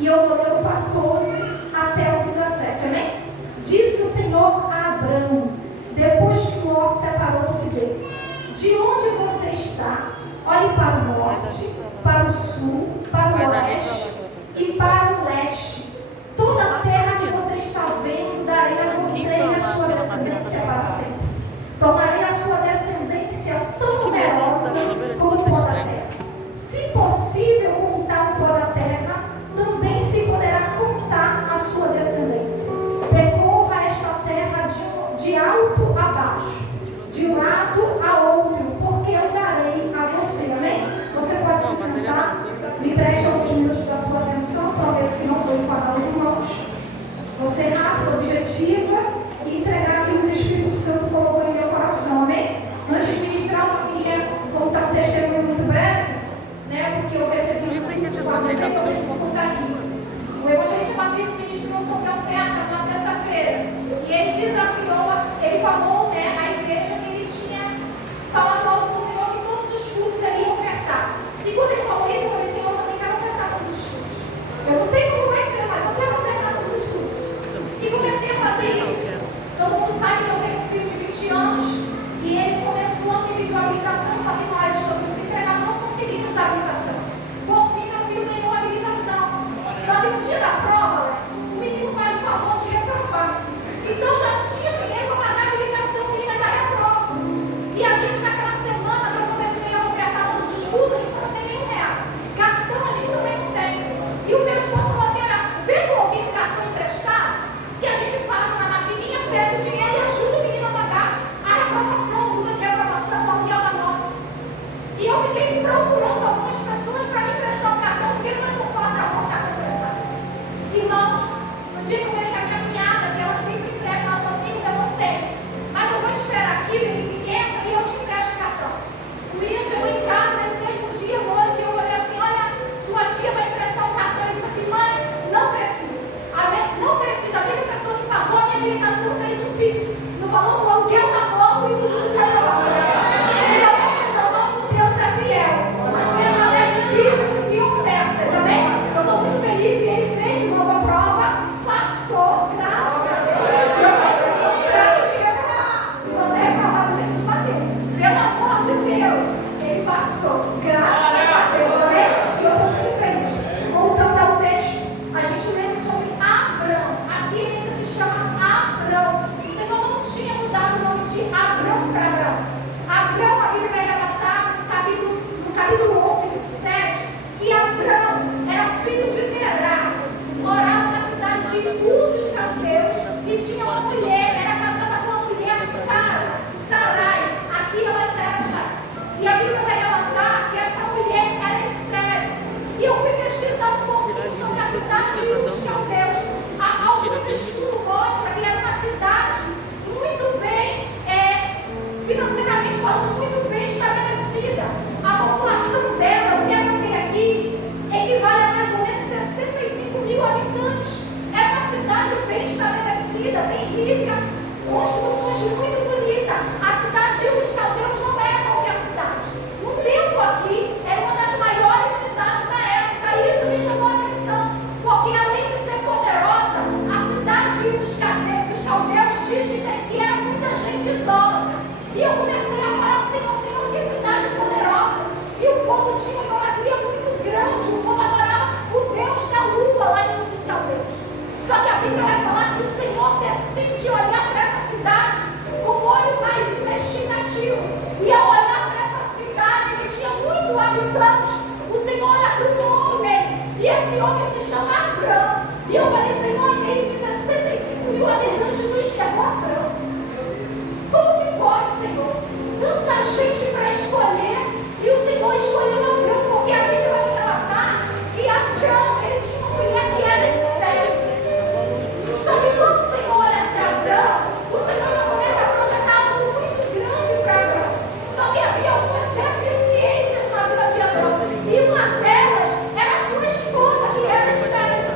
E eu vou ler o 14 até o 17, amém? Disse o Senhor a Abrão, depois que Ló separou-se dele: de onde você está? Olhe para o norte, para o sul, para o oeste e para o leste. Toda a terra que você está vendo darei a você e a sua descendência para sempre. Tornarei a sua descendência tão numerosa como o pó da terra. Se possível contar o pó da terra, também se poderá contar a sua descendência. Percorra esta terra de alto a baixo, de um lado a outro, porque eu darei a você. Amém? Você pode se sentar. Me preste alguns minutos da sua atenção. Prometo que não vou enquadrar os irmãos. Você é rápida, objetiva e entregar aquilo que o Espírito Santo colocou em meu coração. Amém? Antes de ministrar, eu só queria contar um testemunho muito breve, né? Porque eu recebi um convite de uma vez aqui. O evangelista Patrício ministrou sobre a oferta na terça-feira. E ele desafiou, ele falou, né, à igreja que ele tinha falado algo com o Senhor que todos os cultos ele ia ofertar. E quando ele falou isso, eu falei: Senhor, eu também quero ofertar todos os cultos. Eu não sei como vai ser, mas eu quero ofertar todos os cultos. E comecei a fazer isso. Todo mundo sabe que eu tenho um filho de 20 anos e ele começou a me pedir uma habilitação, só que nós estamos desempregados, não conseguimos dar habilitação. Por fim, meu filho ganhou a habilitação. Só que no dia da prova, Alex, o menino faz o favor de reprovar. Então já não tinha dinheiro para pagar a habilitação, o menino ainda reprova. E a gente, naquela semana que eu comecei a ofertar todos os cultos, a gente estava sem nenhum real. Cartão a gente também não tem. E o meu esposo falou assim: olha, vê com alguém um cartão emprestado e a gente passa na maquininha, pega o dinheiro e ajuda o menino a pagar a reprovação, a luta de reprovação, o aluguel da nota. E eu fiquei procurando algumas pessoas para me emprestar o cartão, porque não é tão fácil arrumar o cartão emprestado. Irmãos, no dia que eu vejo a minha cunhada, que ela sempre empresta, ela falou assim: eu não tenho, mas eu vou esperar aqui, ele entra e eu te empresto o cartão. O menino chegou em casa nesse mesmo dia, hoje, eu falei assim: olha, sua tia vai emprestar um cartão. Ele disse assim: mãe, não precisa. Não precisa. A mesma pessoa que pagou a minha habilitação fez um pix no valor do aluguel da moto e do tudo que ela passou. Então, ou seja, o nosso Deus é fiel. Nós temos a lei de dízimos e ofertas, amém? Eu estou muito feliz e ele fez de novo a prova, passou, graças a Deus. E eu quero te reprovar. Se você é reprovado, tem que se bater. Pelo amor de Deus, ele passou, graças a Deus, amém? E eu estou muito feliz. Voltando ao texto, a gente lê sobre Abrão. Aqui ele ainda se chama Abrão. O Senhor não tinha mudado o nome de Abrão para Abrão. Abrão, a Bíblia vai relatar no capítulo 11, 27, que Abrão era filho de Terá, morava na cidade de Ur dos Caldeus e tinha uma mulher, era casada com uma mulher, Sarai. Aqui ela era Sarai. E a Bíblia vai relatar que essa mulher era estéril. E eu fui pesquisar um pouquinho sobre a cidade de Ur dos Caldeus. Alguns estudos mostram que era uma cidade muito bem, financeiramente falando, muito bem estabelecida. A população dela, o que ela tem aqui, equivale a mais ou menos 65 mil habitantes. É uma cidade bem estabelecida, bem rica, construções muito bonitas. A cidade de Ur dos Caldeus não era qualquer cidade. O templo aqui era uma das maiores cidades da época. E isso me chamou a atenção, porque além de ser poderosa, a cidade de Ur dos Caldeus diz que era muita gente idólatra. E eu comecei a falar: Senhor, que cidade poderosa. E o povo tinha uma idolatria muito grande. O povo adorava o Deus da lua lá de Ur dos Caldeus. Só que a Bíblia vai falar que o Senhor decide olhar para essa cidade com um olho mais investigativo. E ao olhar para essa cidade que tinha muito habitantes, o Senhor olha para um homem. E esse homem se chama Abrão. E eu falei: Senhor, ele de 65 mil habitantes não enxergou Abrão. Como que pode, Senhor? Tanta gente para escolher. E o Senhor escolheu Abrão, porque a Bíblia vai relatar que Abrão, ele tinha uma mulher que era estéril. Só que quando o Senhor olha para Abrão, o Senhor já começa a projetar algo muito grande para Abrão. Só que havia algumas deficiências na vida de Abrão. E uma delas era a sua esposa, que era estéril.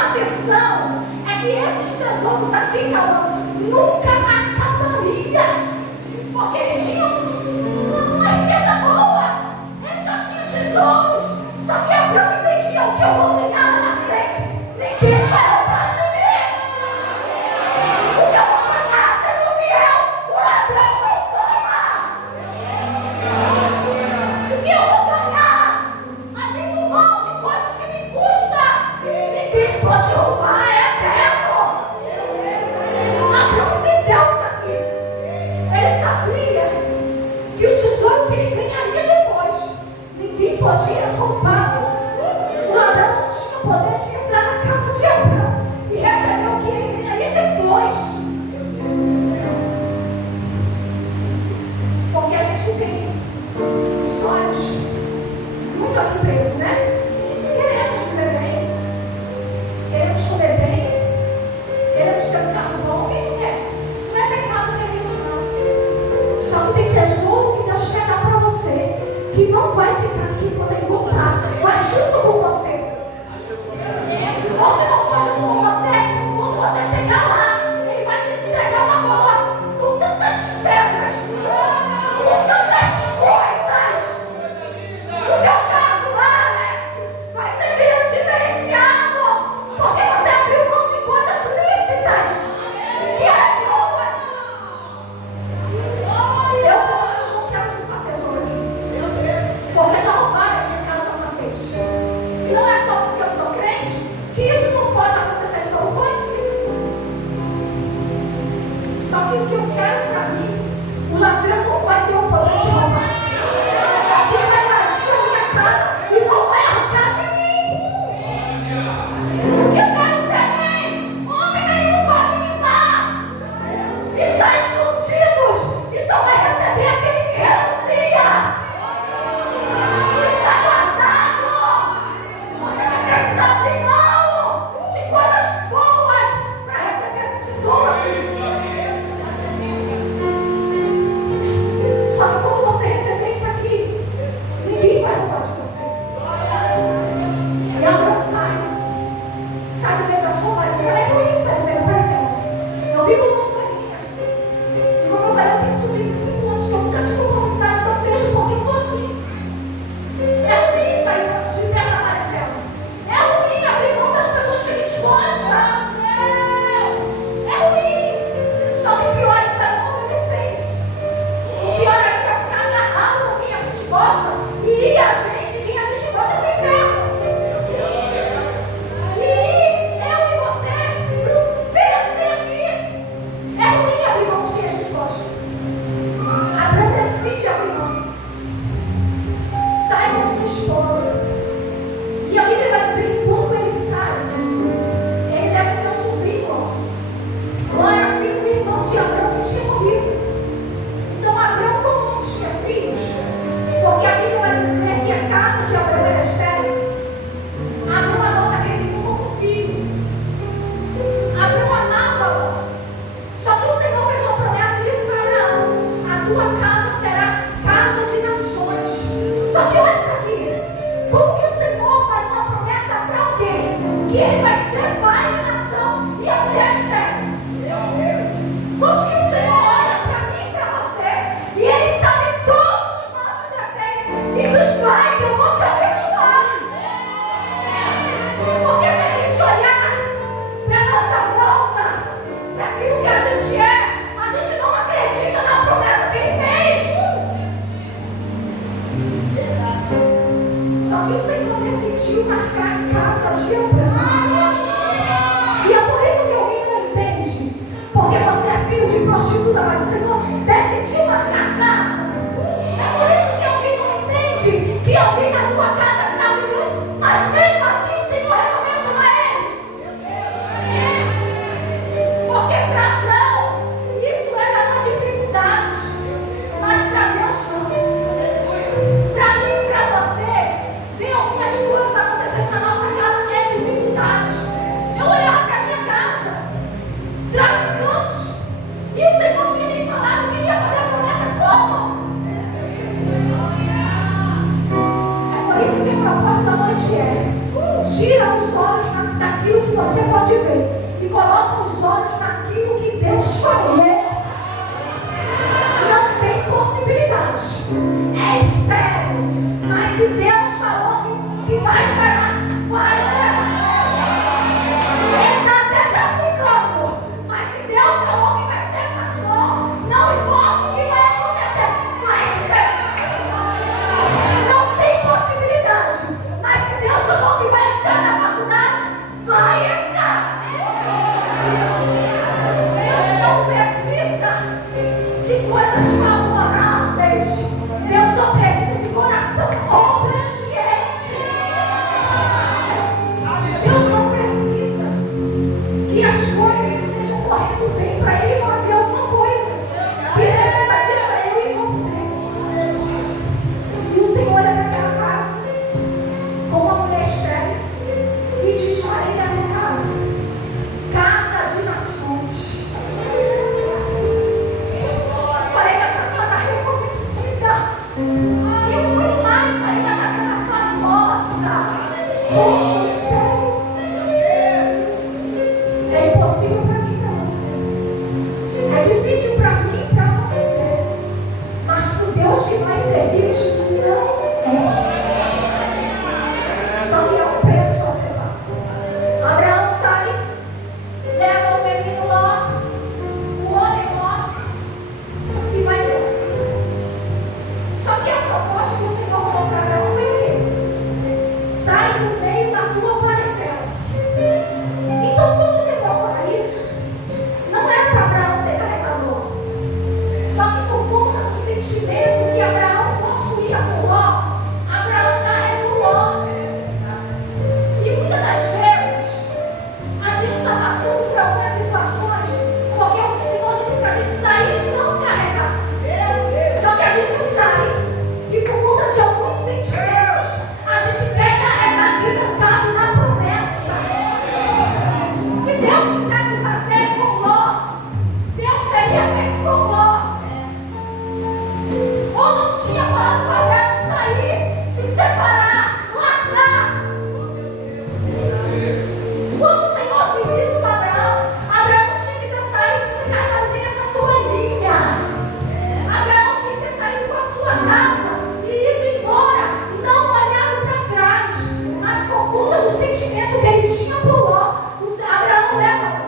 chama a atenção é que esses tesouros aqui, Cauã, nunca acabaria. Porque ele tinha uma riqueza boa. Ele só tinha tesouros. Só que Abraão entendia o que eu vou ganhar na frente. Ninguém vai roubar de mim. O que eu vou ganhar, se não vier, o ladrão não toma. O que eu vou ganhar, abrindo mão de coisas que me custam, ninguém pode roubar, é eterno. Abraão entendeu isso aqui. Ele sabia que o tesouro que ele ganharia depois, ninguém podia roubar. O ladrão não tinha poder de entrar na casa de Abraão e receber o que ele ganharia depois. Porque a gente tem sonhos muito aqui presos, né? Queremos viver bem, queremos comer bem, queremos ter um carro bom. Quem não quer? Não é pecado ter isso, não. Só que tem tesouro que Deus quer dar para você, que não vai ficar aqui quando ele voltar, vai junto com você. Você não for junto com você, quando você chegar lá, ele vai te entregar uma coroa com tantas pedras, com tantas coisas. O teu carro lá, Alex, vai ser diferenciado, porque você abriu mão de coisas lícitas que eram boas. Eu não quero juntar tesouro aqui, porque já roubaram a minha casa uma vez. E não é só porque eu sou crente que isso não pode acontecer de novo consigo. Só que o que eu quero para mim, o ladrão não vai ter o poder de roubar. Ele vai invadir a minha casa e não vai arrancar de mim. O que eu quero também, homem nenhum pode me dar. Está escondidos e só vai receber aquele que renuncia. Está guardado. Você vai precisar abrir mão de coisas boas para receber esse tesouro. Só que quando você receber isso aqui, ninguém vai roubar de você. E Abraão sai do meio da sua barriga. É ruim sair do meio da barriga. Eu vivo montanha. E como eu falei, eu tenho subido 5 anos que eu nunca tive oportunidade de dar um beijo porque eu estou aqui. É ruim sair de perto da barriga. É ruim abrir mão das pessoas que a gente gosta. É ruim. Só que o pior é que vai não obedecer isso. O pior é que vai ficar agarrado com quem a gente gosta e quem a gente gosta do inferno. E eu e você perecer aqui. É ruim abrir mão de quem a gente gosta. Abraão decide abrir mão. Sai com sua esposa. E a Bíblia vai dizer que quando ele sai, ele deve ser um sobrinho. Glória ao filho do irmão de Abraão que tinha morrido. Então Abraão, como não tinha filhos, porque a Bíblia vai dizer que a casa de Abraão era estéril, Abraão adota aquele menino como filho. Abraão amava Ló. Só que o Senhor fez uma promessa e disse para Abraão: a tua casa será casa de nações. Só que olha isso aqui. Como que o Senhor faz uma promessa para alguém que ele vai ser pai de nação e a mulher estéril? Como que o Senhor olha para mim e para você e ele sabe todos os nossos defeitos e diz: vai que eu vou te abençoar? Porque se a gente olhar para a nossa volta, para aquilo que a gente não acredita na promessa que ele fez. Só que o Senhor decidiu marcar a casa de Abraão. onde vem e coloca os olhos naquilo que Deus falou, não tem possibilidade. É espero. Mas se Deus falou que vai gerar, vai gerar. Ele está até traficando. Mas se Deus falou que vai ser pastor, não importa o que vai acontecer. Vai ser. Não tem possibilidade. Mas se Deus falou que vai entrar na faculdade, vai entrar. Deus não precisa de coisas favoráveis. Deus só precisa de coração obediente. Deus não precisa que as coisas estejam correndo bem para Ele fazer alguma coisa. Quem precisa disso é eu e você. E o Senhor olha para aquela casa com uma mulher estéril e diz: farei dessa casa de nações. Farei dessa casa reconhecida. E muito mais farei dessa casa famosa. Como estéril. É impossível para mim e para você. É difícil para mim e para você. Mas para o Deus que nós servimos, não é. Só que é um preço a ser pago. Abraão sai, leva o menino lá, o homem morre e vai embora. Só que a proposta que o Senhor falou para Abraão foi o quê? Sai do meio da tua parentela. Então, quando o Senhor fala isso, não é para Abraão ter carregador. Só que por conta do sentimento que Abraão possuía por Ló, Abraão carregou Ló. E muitas das vezes, a gente está passando por algumas situações, porque o Senhor disse para a gente sair e não carregar. Só que a gente sai, e por conta de alguns sentimentos, a gente quer carregar e não cabe na promessa. Se Deus quisesse fazer com Ló, Deus teria feito com Ló. Ou não tinha falado para Abraão sair, se separar, largar. Quando o Senhor diz isso para Abraão, Abraão tinha que ter saído com o carregador dessa toalhinha. Abraão tinha que ter saído com a sua casa e ido embora, não olhado para trás. Mas por conta do sentimento que ele tinha por Ló, Abraão leva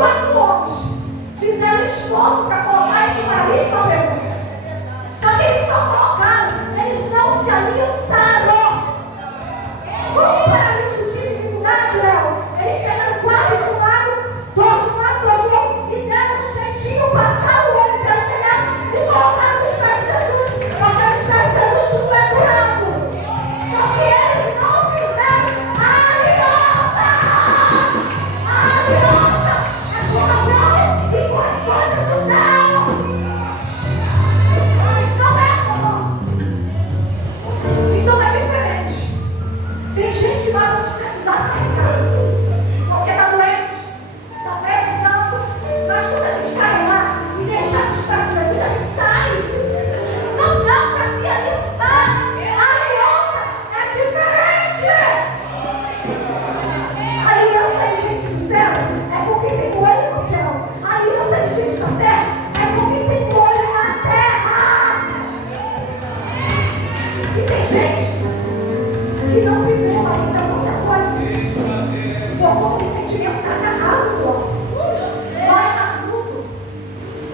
24 homens fizeram esforço para colocar esse paralítico na presença. Só que eles só colocaram, eles não se aliançaram. Como o paralítico tinha dificuldade, Léo, eles pegaram 4 de um lado, 2 de um lado, 2 do outro, e deram um jeitinho, passaram o olho pelo telhado e colocaram os pés de Jesus, porque os pés de Jesus não foi curado. Só que eles não fizeram a aliança. A aliança é com Abraão e com as coisas do céu. Não é, amor. Então é diferente. Tem gente que vai precisar carregar, porque está doente, está precisando, mas quando a gente carregar e deixar os pés de Jesus, a gente sai. Não dá para se aliançar. A aliança é diferente. A aliança de gente do céu é com quem tem olho no céu. A aliança de gente na terra é com quem tem olho na terra. E tem gente que não viveu ainda muita coisa. Por conta do sentimento está agarrado, pô. Vai na tudo.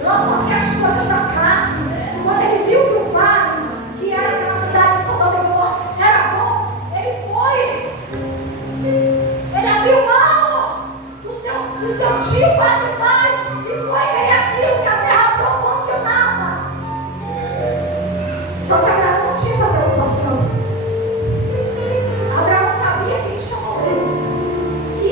Não só quer as coisas da carne. Quando ele viu que o vale, que era aquela cidade de Sodoma e Gomorra, era bom, ele foi. Ele abriu mão do seu tio quase pai e foi ver aquilo que a terra proporcionava. Só que Abraão não tinha essa preocupação. Abraão sabia quem chamou ele. E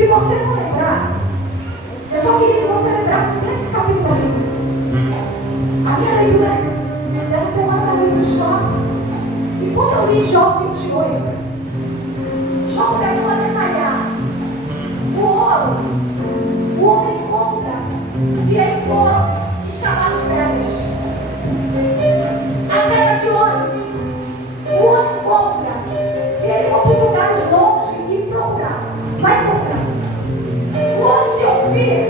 Se você não lembrar, eu só queria que você lembrasse desse capítulo aqui. A minha leitura dessa semana está no livro de Jó. E quando eu li Jó 28, Jó começou a detalhar o ouro. O homem encontra se ele for escavar as pedras. A pedra de ônibus. O homem encontra se ele for para os lugares longe e procurar. Vai encontrar. O ouro de ouvir.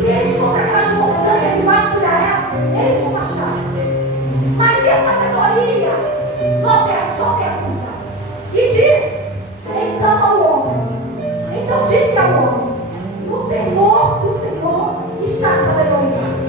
Se eles for para aquelas montanhas embaixo da égua, eles vão achar. Mas e a sabedoria? Jó pergunta. E diz então ao homem. Então disse ao homem: no temor do Senhor está a sabedoria.